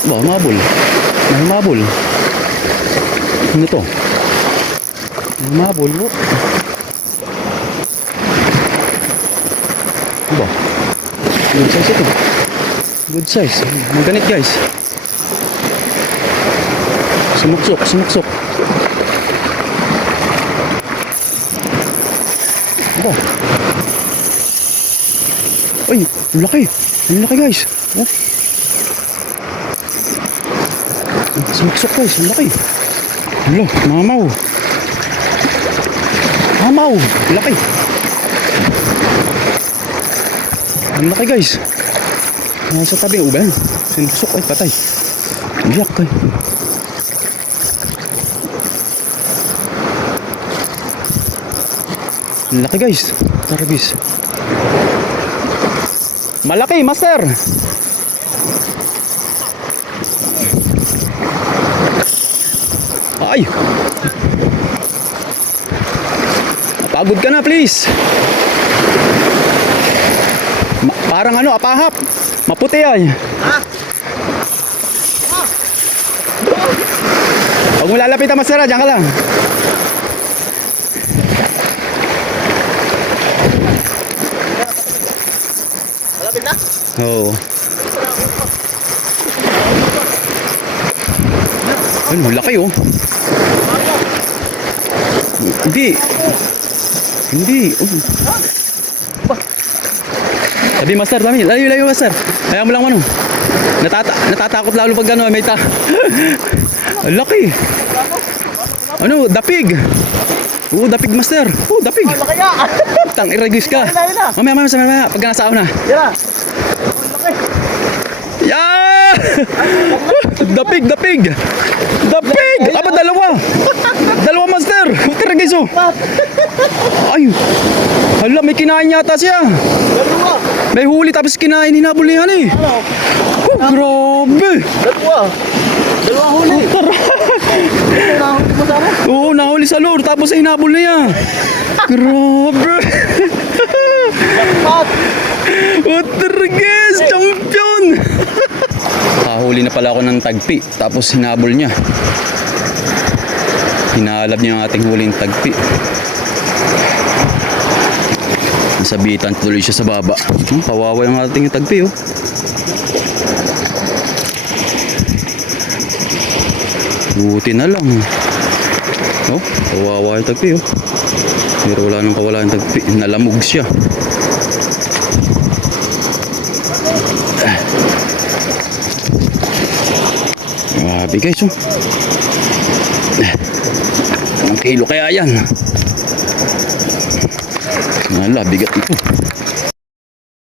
Ba, humabol. May humabol. Ano to? May humabol. Oh. Ba? Good size ito. Good size. Magganit guys. Sumuksok, sumuksok. Ba? Ay, ang laki. Ang laki guys. Oh. Sumuksok guys, ang laki. Hala, mamaw. Mamaw, laki. Ang laki guys. Nasa tabi ang uban. Sumuksok ay patay. Iyak ay. Ang laki guys. Tarabis. Malaki, master. Ay. Pagod ka na, please. Parang ano, apahap. Maputi ay. Ha? Huwag mo lalapitan, master. Diyan ka lang. Malapit na? Oo. Ano, laki oh. Hindi. Hindi. Sabi master, sabi. Layo master. Ayaw mo lang ano. Natatakot lalo pag ano, may Ang laki. Ano, dapig. Oo, dapig master. Oo, dapig. Laki ya. Tang iragis ka. Mamaya, pag nasaaw na. Yan. Yeah! Dapig! Dapig! Aba, dalawa! Dalawa, master! Tara, guys, oh! Ay! Hala, may kinain yata siya! Dalawa. May huli tapos kinain, hinabol niya eh! Oh, grabe! Dalawa huli. Tara! Nahuli mo sana. Oo, nahuli sa lure tapos hinabol niya! Grabe! Jackpot. Oh, tara, guys! Champion! Huli na pala ako ng tagpi tapos hinabol niya, hinalab niya ang ating huling tagpi. Nasabitan tuloy siya sa baba. Kawawa yung ating tagpi oh. Buti na lang oh, kawawa yung tagpi oh. Pero wala nang kawala yung tagpi, nalamog siya. Grabe guys oh. Anong kilo kaya yan? Wala, bigat ito.